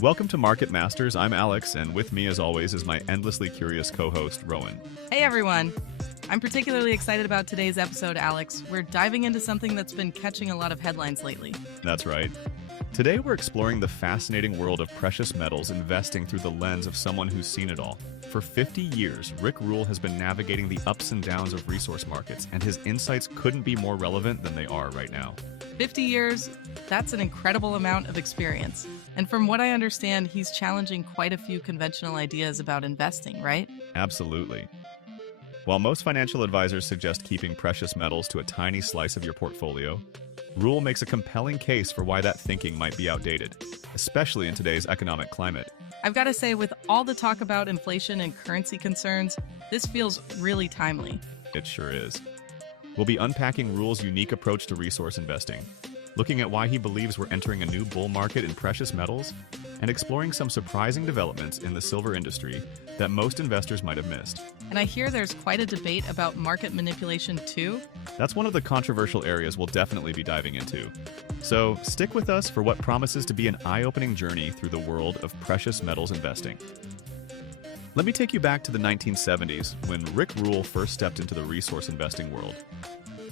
Welcome to Market Masters. I'm Alex, and with me, as always, is my endlessly curious co-host, Rowan. Hey everyone! I'm particularly excited about today's episode, Alex. We're diving into something that's been catching a lot of headlines lately. That's right. Today, we're exploring the fascinating world of precious metals investing through the lens of someone who's seen it all. For 50 years, Rick Rule has been navigating the ups and downs of resource markets, and his insights couldn't be more relevant than they are right now. 50 years, that's an incredible amount of experience. And from what I understand, he's challenging quite a few conventional ideas about investing, right? Absolutely. While most financial advisors suggest keeping precious metals to a tiny slice of your portfolio, Rule makes a compelling case for why that thinking might be outdated, especially in today's economic climate. I've got to say, with all the talk about inflation and currency concerns, this feels really timely. It sure is. We'll be unpacking Rule's unique approach to resource investing, looking at why he believes we're entering a new bull market in precious metals, and exploring some surprising developments in the silver industry that most investors might have missed. And I hear there's quite a debate about market manipulation too. That's one of the controversial areas we'll definitely be diving into. So stick with us for what promises to be an eye-opening journey through the world of precious metals investing. Let me take you back to the 1970s when Rick Rule first stepped into the resource investing world.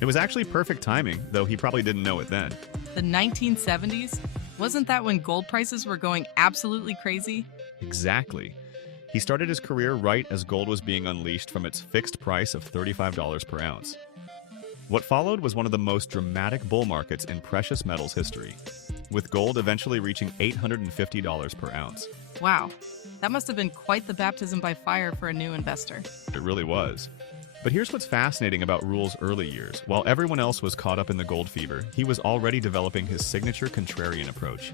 It was actually perfect timing, though he probably didn't know it then. The 1970s? Wasn't that when gold prices were going absolutely crazy? Exactly. He started his career right as gold was being unleashed from its fixed price of $35 per ounce. What followed was one of the most dramatic bull markets in precious metals history, with gold eventually reaching $850 per ounce. Wow, that must have been quite the baptism by fire for a new investor. It really was. But here's what's fascinating about Rule's early years. While everyone else was caught up in the gold fever, he was already developing his signature contrarian approach.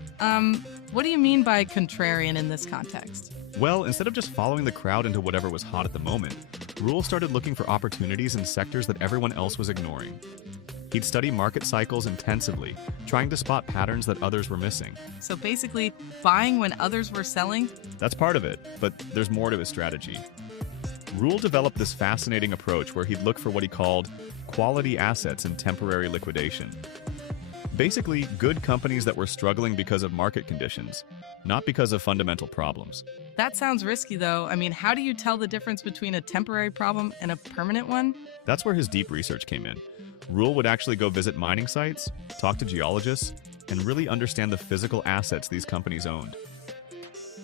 What do you mean by contrarian in this context? Well, instead of just following the crowd into whatever was hot at the moment, Rule started looking for opportunities in sectors that everyone else was ignoring. He'd study market cycles intensively, trying to spot patterns that others were missing. So basically, buying when others were selling? That's part of it, but there's more to his strategy. Rule developed this fascinating approach where he'd look for what he called quality assets in temporary liquidation. Basically, good companies that were struggling because of market conditions, not because of fundamental problems. That sounds risky, though. I mean, how do you tell the difference between a temporary problem and a permanent one? That's where his deep research came in. Rule would actually go visit mining sites, talk to geologists, and really understand the physical assets these companies owned.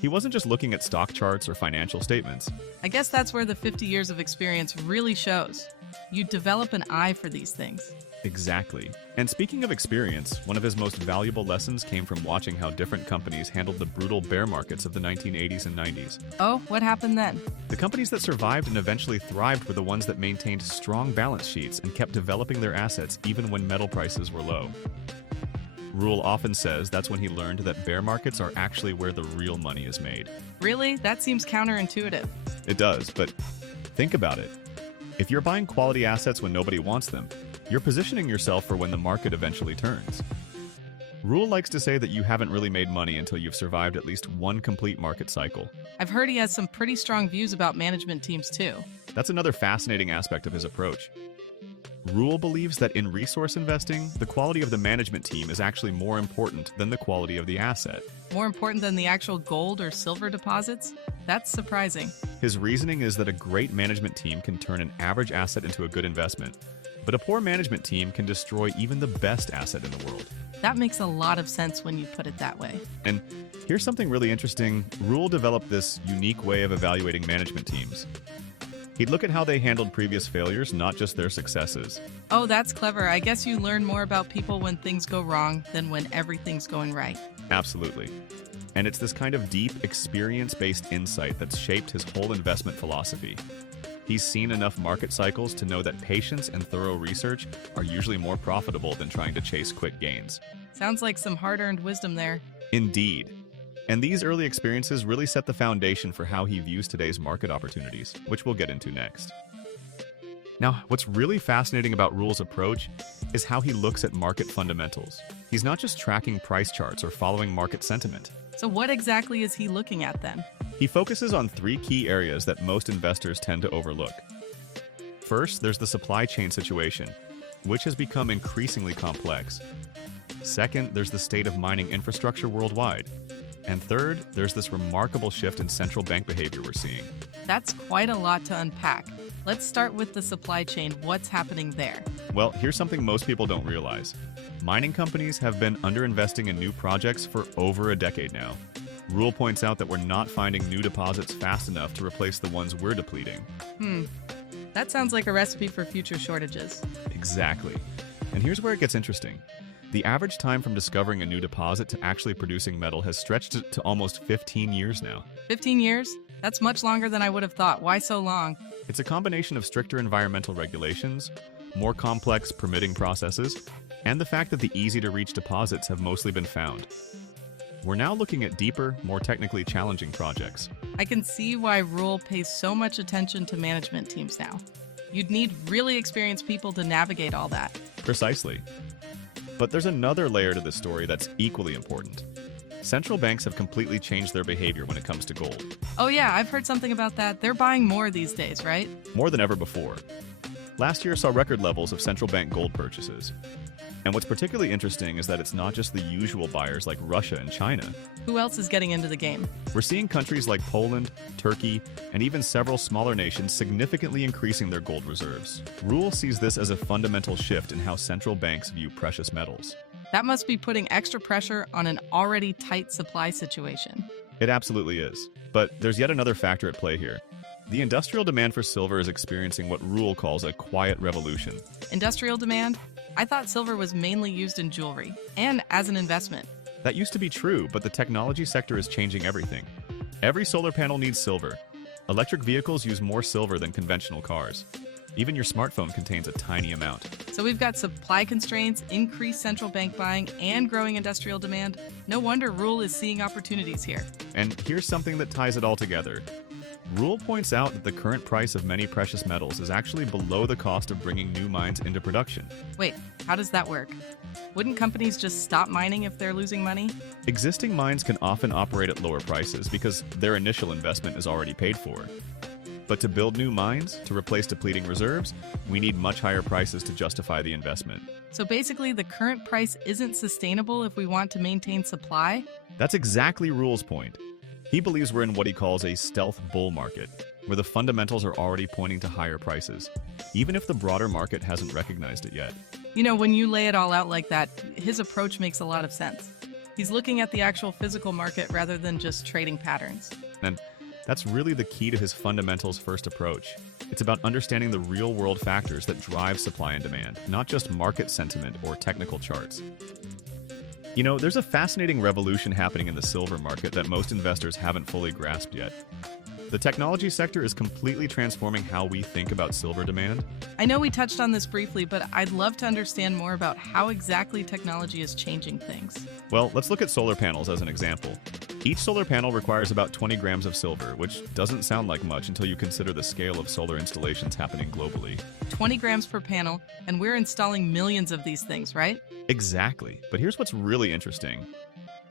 He wasn't just looking at stock charts or financial statements. I guess that's where the 50 years of experience really shows. You develop an eye for these things. Exactly. And speaking of experience, one of his most valuable lessons came from watching how different companies handled the brutal bear markets of the 1980s and 90s. Oh, what happened then? The companies that survived and eventually thrived were the ones that maintained strong balance sheets and kept developing their assets even when metal prices were low. Rule often says that's when he learned that bear markets are actually where the real money is made. Really? That seems counterintuitive. It does, but think about it. If you're buying quality assets when nobody wants them, you're positioning yourself for when the market eventually turns. Rule likes to say that you haven't really made money until you've survived at least one complete market cycle. I've heard he has some pretty strong views about management teams too. That's another fascinating aspect of his approach. Rule believes that in resource investing, the quality of the management team is actually more important than the quality of the asset. More important than the actual gold or silver deposits? That's surprising. His reasoning is that a great management team can turn an average asset into a good investment, but a poor management team can destroy even the best asset in the world. That makes a lot of sense when you put it that way. And here's something really interesting. Rule developed this unique way of evaluating management teams. He'd look at how they handled previous failures, not just their successes. Oh, that's clever. I guess you learn more about people when things go wrong than when everything's going right. Absolutely. And it's this kind of deep, experience-based insight that's shaped his whole investment philosophy. He's seen enough market cycles to know that patience and thorough research are usually more profitable than trying to chase quick gains. Sounds like some hard-earned wisdom there. Indeed. And these early experiences really set the foundation for how he views today's market opportunities, which we'll get into next. Now, what's really fascinating about Rule's approach is how he looks at market fundamentals. He's not just tracking price charts or following market sentiment. So what exactly is he looking at then? He focuses on three key areas that most investors tend to overlook. First, there's the supply chain situation, which has become increasingly complex. Second, there's the state of mining infrastructure worldwide. And third, there's this remarkable shift in central bank behavior we're seeing. That's quite a lot to unpack. Let's start with the supply chain. What's happening there? Well, here's something most people don't realize. Mining companies have been underinvesting in new projects for over a decade now. Rule points out that we're not finding new deposits fast enough to replace the ones we're depleting. That sounds like a recipe for future shortages. Exactly. And here's where it gets interesting. The average time from discovering a new deposit to actually producing metal has stretched to almost 15 years now. 15 years? That's much longer than I would have thought. Why so long? It's a combination of stricter environmental regulations, more complex permitting processes, and the fact that the easy-to-reach deposits have mostly been found. We're now looking at deeper, more technically challenging projects. I can see why Rule pays so much attention to management teams now. You'd need really experienced people to navigate all that. Precisely. But there's another layer to this story that's equally important. Central banks have completely changed their behavior when it comes to gold. Oh yeah, I've heard something about that. They're buying more these days, right? More than ever before. Last year saw record levels of central bank gold purchases. And what's particularly interesting is that it's not just the usual buyers like Russia and China. Who else is getting into the game? We're seeing countries like Poland, Turkey, and even several smaller nations significantly increasing their gold reserves. Rule sees this as a fundamental shift in how central banks view precious metals. That must be putting extra pressure on an already tight supply situation. It absolutely is. But there's yet another factor at play here. The industrial demand for silver is experiencing what Rule calls a quiet revolution. Industrial demand? I thought silver was mainly used in jewelry and as an investment. That used to be true, but the technology sector is changing everything. Every solar panel needs silver. Electric vehicles use more silver than conventional cars. Even your smartphone contains a tiny amount. So we've got supply constraints, increased central bank buying, and growing industrial demand. No wonder Rule is seeing opportunities here. And here's something that ties it all together. Rule points out that the current price of many precious metals is actually below the cost of bringing new mines into production. Wait, how does that work? Wouldn't companies just stop mining if they're losing money? Existing mines can often operate at lower prices because their initial investment is already paid for. But to build new mines, to replace depleting reserves, we need much higher prices to justify the investment. So basically, the current price isn't sustainable if we want to maintain supply? That's exactly Rule's point. He believes we're in what he calls a stealth bull market, where the fundamentals are already pointing to higher prices, even if the broader market hasn't recognized it yet. You know, when you lay it all out like that, his approach makes a lot of sense. He's looking at the actual physical market rather than just trading patterns. And that's really the key to his fundamentals first approach. It's about understanding the real-world factors that drive supply and demand, not just market sentiment or technical charts. You know, there's a fascinating revolution happening in the silver market that most investors haven't fully grasped yet. The technology sector is completely transforming how we think about silver demand. I know we touched on this briefly, but I'd love to understand more about how exactly technology is changing things. Well, let's look at solar panels as an example. Each solar panel requires about 20 grams of silver, which doesn't sound like much until you consider the scale of solar installations happening globally. 20 grams per panel, and we're installing millions of these things, right? Exactly. But here's what's really interesting.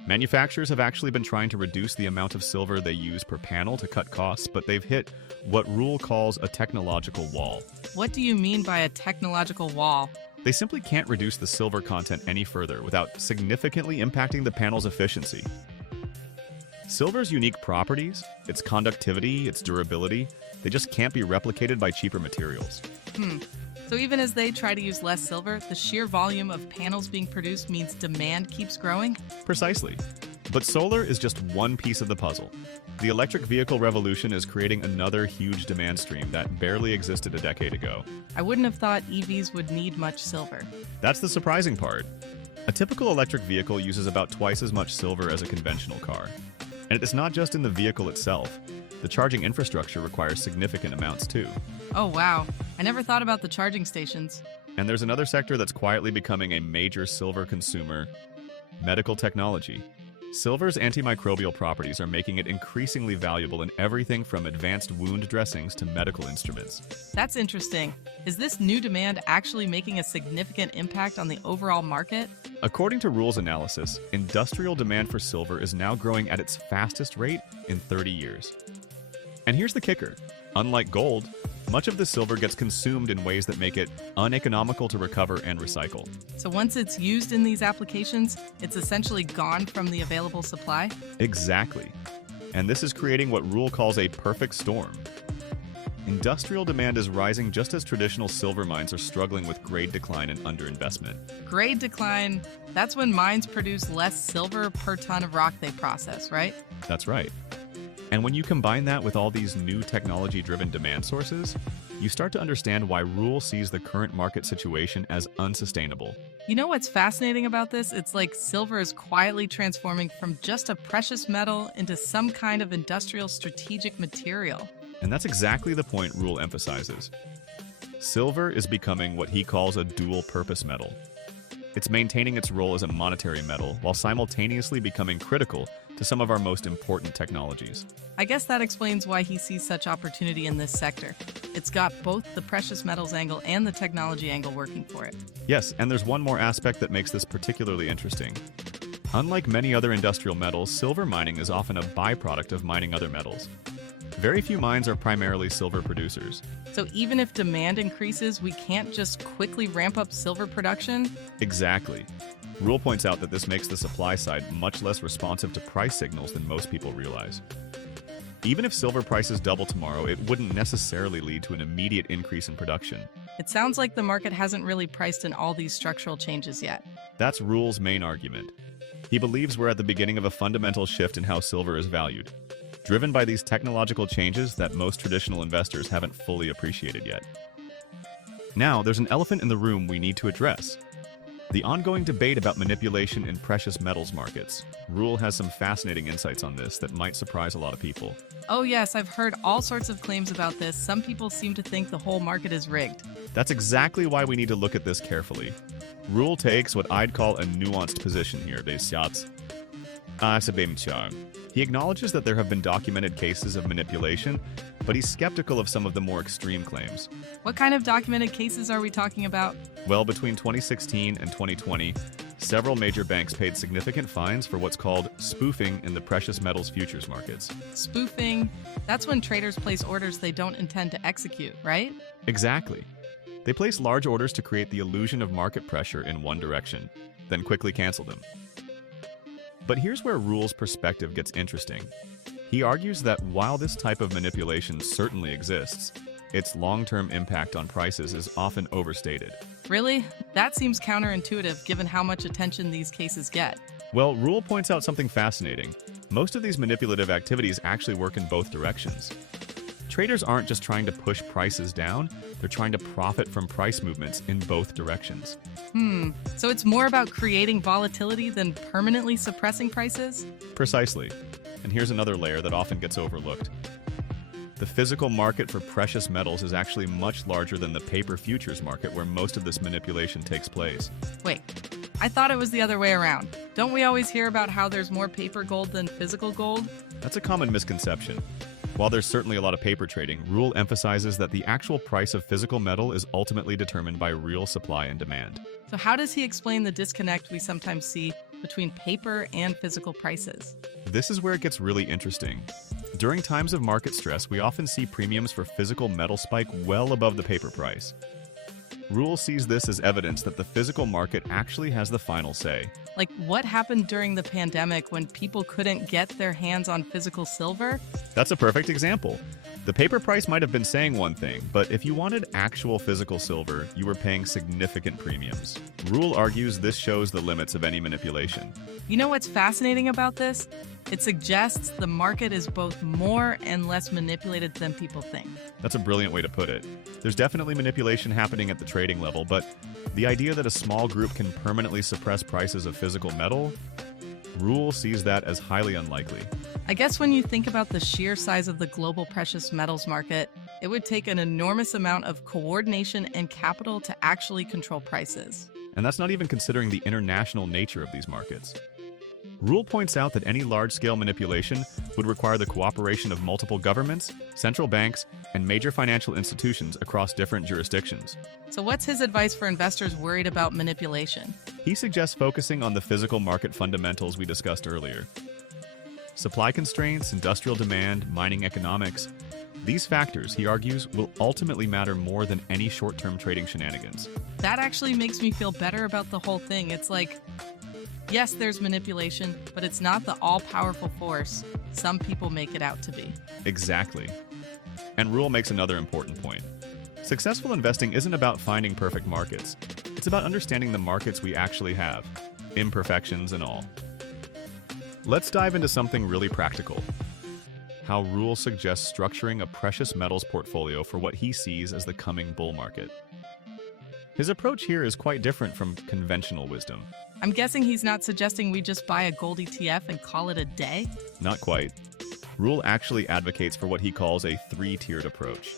Manufacturers have actually been trying to reduce the amount of silver they use per panel to cut costs, but they've hit what Rule calls a technological wall. What do you mean by a technological wall? They simply can't reduce the silver content any further without significantly impacting the panel's efficiency. Silver's unique properties, its conductivity, its durability, they just can't be replicated by cheaper materials. So even as they try to use less silver, the sheer volume of panels being produced means demand keeps growing? Precisely. But solar is just one piece of the puzzle. The electric vehicle revolution is creating another huge demand stream that barely existed a decade ago. I wouldn't have thought EVs would need much silver. That's the surprising part. A typical electric vehicle uses about twice as much silver as a conventional car. And it's not just in the vehicle itself. The charging infrastructure requires significant amounts too. Oh wow, I never thought about the charging stations. And there's another sector that's quietly becoming a major silver consumer: medical technology. Silver's antimicrobial properties are making it increasingly valuable in everything from advanced wound dressings to medical instruments. That's interesting. Is this new demand actually making a significant impact on the overall market? According to Rule's analysis, industrial demand for silver is now growing at its fastest rate in 30 years. And here's the kicker. Unlike gold, Much of the silver gets consumed in ways that make it uneconomical to recover and recycle. So once it's used in these applications, it's essentially gone from the available supply? Exactly. And this is creating what Rule calls a perfect storm. Industrial demand is rising just as traditional silver mines are struggling with grade decline and underinvestment. Grade decline, that's when mines produce less silver per ton of rock they process, right? That's right. And when you combine that with all these new technology-driven demand sources, you start to understand why Rule sees the current market situation as unsustainable. You know what's fascinating about this? It's like silver is quietly transforming from just a precious metal into some kind of industrial strategic material. And that's exactly the point Rule emphasizes. Silver is becoming what he calls a dual-purpose metal. It's maintaining its role as a monetary metal while simultaneously becoming critical to some of our most important technologies. I guess that explains why he sees such opportunity in this sector. It's got both the precious metals angle and the technology angle working for it. Yes, and there's one more aspect that makes this particularly interesting. Unlike many other industrial metals, silver mining is often a byproduct of mining other metals. Very few mines are primarily silver producers. So even if demand increases, we can't just quickly ramp up silver production? Exactly. Rule points out that this makes the supply side much less responsive to price signals than most people realize. Even if silver prices double tomorrow, it wouldn't necessarily lead to an immediate increase in production. It sounds like the market hasn't really priced in all these structural changes yet. That's Rule's main argument. He believes we're at the beginning of a fundamental shift in how silver is valued, driven by these technological changes that most traditional investors haven't fully appreciated yet. Now, there's an elephant in the room we need to address: the ongoing debate about manipulation in precious metals markets. Rule has some fascinating insights on this that might surprise a lot of people. Oh yes, I've heard all sorts of claims about this. Some people seem to think the whole market is rigged. That's exactly why we need to look at this carefully. Rule takes what I'd call a nuanced position here, He acknowledges that there have been documented cases of manipulation, but he's skeptical of some of the more extreme claims. What kind of documented cases are we talking about? Well, between 2016 and 2020, several major banks paid significant fines for what's called spoofing in the precious metals futures markets. Spoofing, that's when traders place orders they don't intend to execute, right? Exactly. They place large orders to create the illusion of market pressure in one direction, then quickly cancel them. But here's where Rule's perspective gets interesting. He argues that while this type of manipulation certainly exists, its long-term impact on prices is often overstated. Really? That seems counterintuitive given how much attention these cases get. Well, Rule points out something fascinating. Most of these manipulative activities actually work in both directions. Traders aren't just trying to push prices down, they're trying to profit from price movements in both directions. So it's more about creating volatility than permanently suppressing prices? Precisely. And here's another layer that often gets overlooked. The physical market for precious metals is actually much larger than the paper futures market where most of this manipulation takes place. Wait, I thought it was the other way around. Don't we always hear about how there's more paper gold than physical gold? That's a common misconception. While there's certainly a lot of paper trading, Rule emphasizes that the actual price of physical metal is ultimately determined by real supply and demand. So how does he explain the disconnect we sometimes see between paper and physical prices? This is where it gets really interesting. During times of market stress, we often see premiums for physical metal spike well above the paper price. Rule sees this as evidence that the physical market actually has the final say. Like what happened during the pandemic when people couldn't get their hands on physical silver? That's a perfect example. The paper price might have been saying one thing, but if you wanted actual physical silver, you were paying significant premiums. Rule argues this shows the limits of any manipulation. You know what's fascinating about this? It suggests the market is both more and less manipulated than people think. That's a brilliant way to put it. There's definitely manipulation happening at the trading level, but the idea that a small group can permanently suppress prices of physical metal, Rule sees that as highly unlikely. I guess when you think about the sheer size of the global precious metals market, it would take an enormous amount of coordination and capital to actually control prices. And that's not even considering the international nature of these markets. Rule points out that any large-scale manipulation would require the cooperation of multiple governments, central banks, and major financial institutions across different jurisdictions. So what's his advice for investors worried about manipulation? He suggests focusing on the physical market fundamentals we discussed earlier. Supply constraints, industrial demand, mining economics, These factors, he argues, will ultimately matter more than any short-term trading shenanigans. That actually makes me feel better about the whole thing. It's like, yes, there's manipulation, but it's not the all-powerful force some people make it out to be. Exactly. And Rule makes another important point. Successful investing isn't about finding perfect markets. It's about understanding the markets we actually have, imperfections and all. Let's dive into something really practical. How Rule suggests structuring a precious metals portfolio for what he sees as the coming bull market. His approach here is quite different from conventional wisdom. I'm guessing he's not suggesting we just buy a gold ETF and call it a day? Not quite. Rule actually advocates for what he calls a three-tiered approach.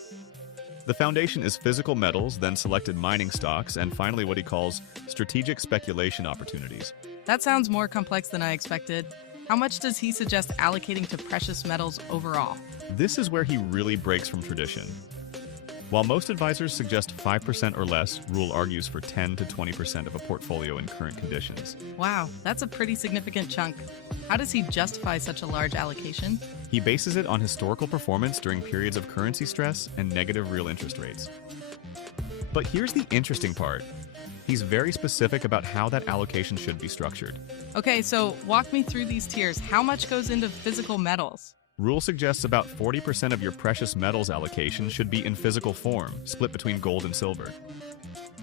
The foundation is physical metals, then selected mining stocks, and finally what he calls strategic speculation opportunities. That sounds more complex than I expected. How much does he suggest allocating to precious metals overall? This is where he really breaks from tradition. While most advisors suggest 5% or less, Rule argues for 10 to 20% of a portfolio in current conditions. Wow, that's a pretty significant chunk. How does he justify such a large allocation? He bases it on historical performance during periods of currency stress and negative real interest rates. But here's the interesting part. He's very specific about how that allocation should be structured. Okay, so walk me through these tiers. How much goes into physical metals? Rule suggests about 40% of your precious metals allocation should be in physical form, split between gold and silver.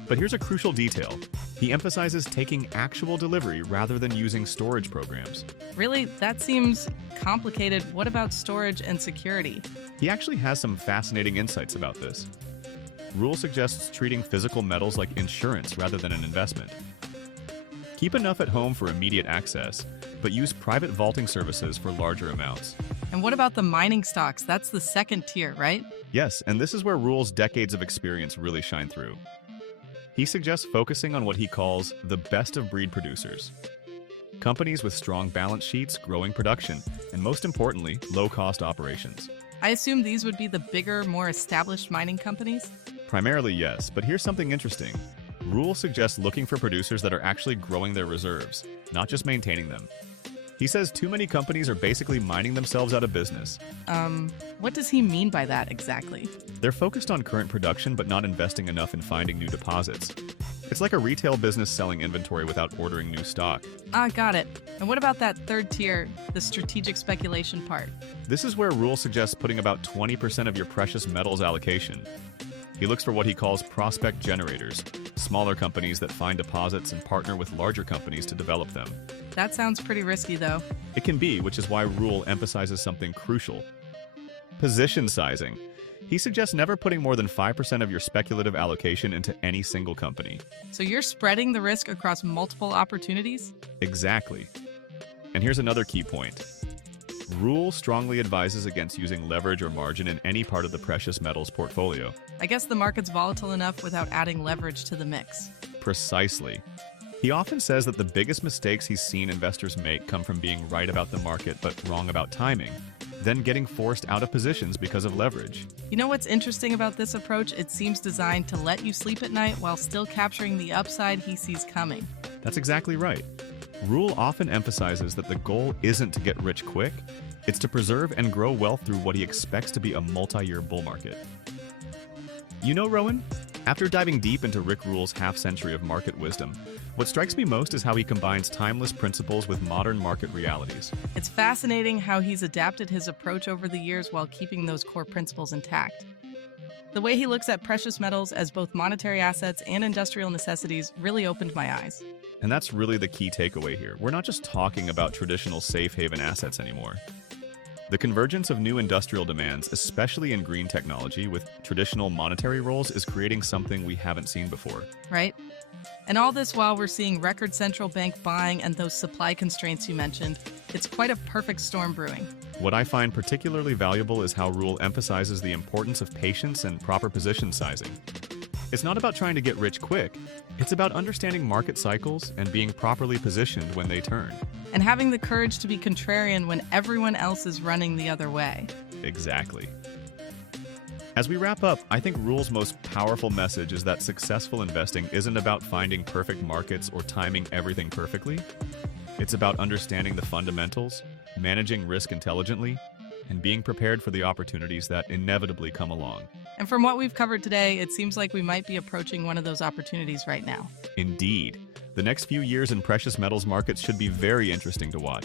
But here's a crucial detail. He emphasizes taking actual delivery rather than using storage programs. Really? That seems complicated. What about storage and security? He actually has some fascinating insights about this. Rule suggests treating physical metals like insurance rather than an investment. Keep enough at home for immediate access, but use private vaulting services for larger amounts. And what about the mining stocks? That's the second tier, right? Yes, and this is where Rule's decades of experience really shine through. He suggests focusing on what he calls the best-of-breed producers. Companies with strong balance sheets, growing production, and most importantly, low-cost operations. I assume these would be the bigger, more established mining companies? Primarily, yes, but here's something interesting. Rule suggests looking for producers that are actually growing their reserves, not just maintaining them. He says too many companies are basically mining themselves out of business. What does he mean by that exactly? They're focused on current production but not investing enough in finding new deposits. It's like a retail business selling inventory without ordering new stock. Ah, got it. And what about that third tier, the strategic speculation part? This is where Rule suggests putting about 20% of your precious metals allocation. He looks for what he calls prospect generators, smaller companies that find deposits and partner with larger companies to develop them. That sounds pretty risky, though. It can be, which is why Rule emphasizes something crucial. Position sizing. He suggests never putting more than 5% of your speculative allocation into any single company. So you're spreading the risk across multiple opportunities? Exactly. And here's another key point. Rule strongly advises against using leverage or margin in any part of the precious metals portfolio. I guess the market's volatile enough without adding leverage to the mix. Precisely. He often says that the biggest mistakes he's seen investors make come from being right about the market but wrong about timing, then getting forced out of positions because of leverage. You know what's interesting about this approach? It seems designed to let you sleep at night while still capturing the upside he sees coming. That's exactly right. Rule often emphasizes that the goal isn't to get rich quick, it's to preserve and grow wealth through what he expects to be a multi-year bull market. You know, Rowan, after diving deep into Rick Rule's half-century of market wisdom, what strikes me most is how he combines timeless principles with modern market realities. It's fascinating how he's adapted his approach over the years while keeping those core principles intact. The way he looks at precious metals as both monetary assets and industrial necessities really opened my eyes. And that's really the key takeaway here. We're not just talking about traditional safe haven assets anymore. The convergence of new industrial demands, especially in green technology with traditional monetary roles, is creating something we haven't seen before. Right? And all this while we're seeing record central bank buying and those supply constraints you mentioned. It's quite a perfect storm brewing. What I find particularly valuable is how Rule emphasizes the importance of patience and proper position sizing. It's not about trying to get rich quick. It's about understanding market cycles and being properly positioned when they turn. And having the courage to be contrarian when everyone else is running the other way. Exactly. As we wrap up, I think Rule's most powerful message is that successful investing isn't about finding perfect markets or timing everything perfectly. It's about understanding the fundamentals, managing risk intelligently, and being prepared for the opportunities that inevitably come along. And from what we've covered today, it seems like we might be approaching one of those opportunities right now. Indeed, the next few years in precious metals markets should be very interesting to watch.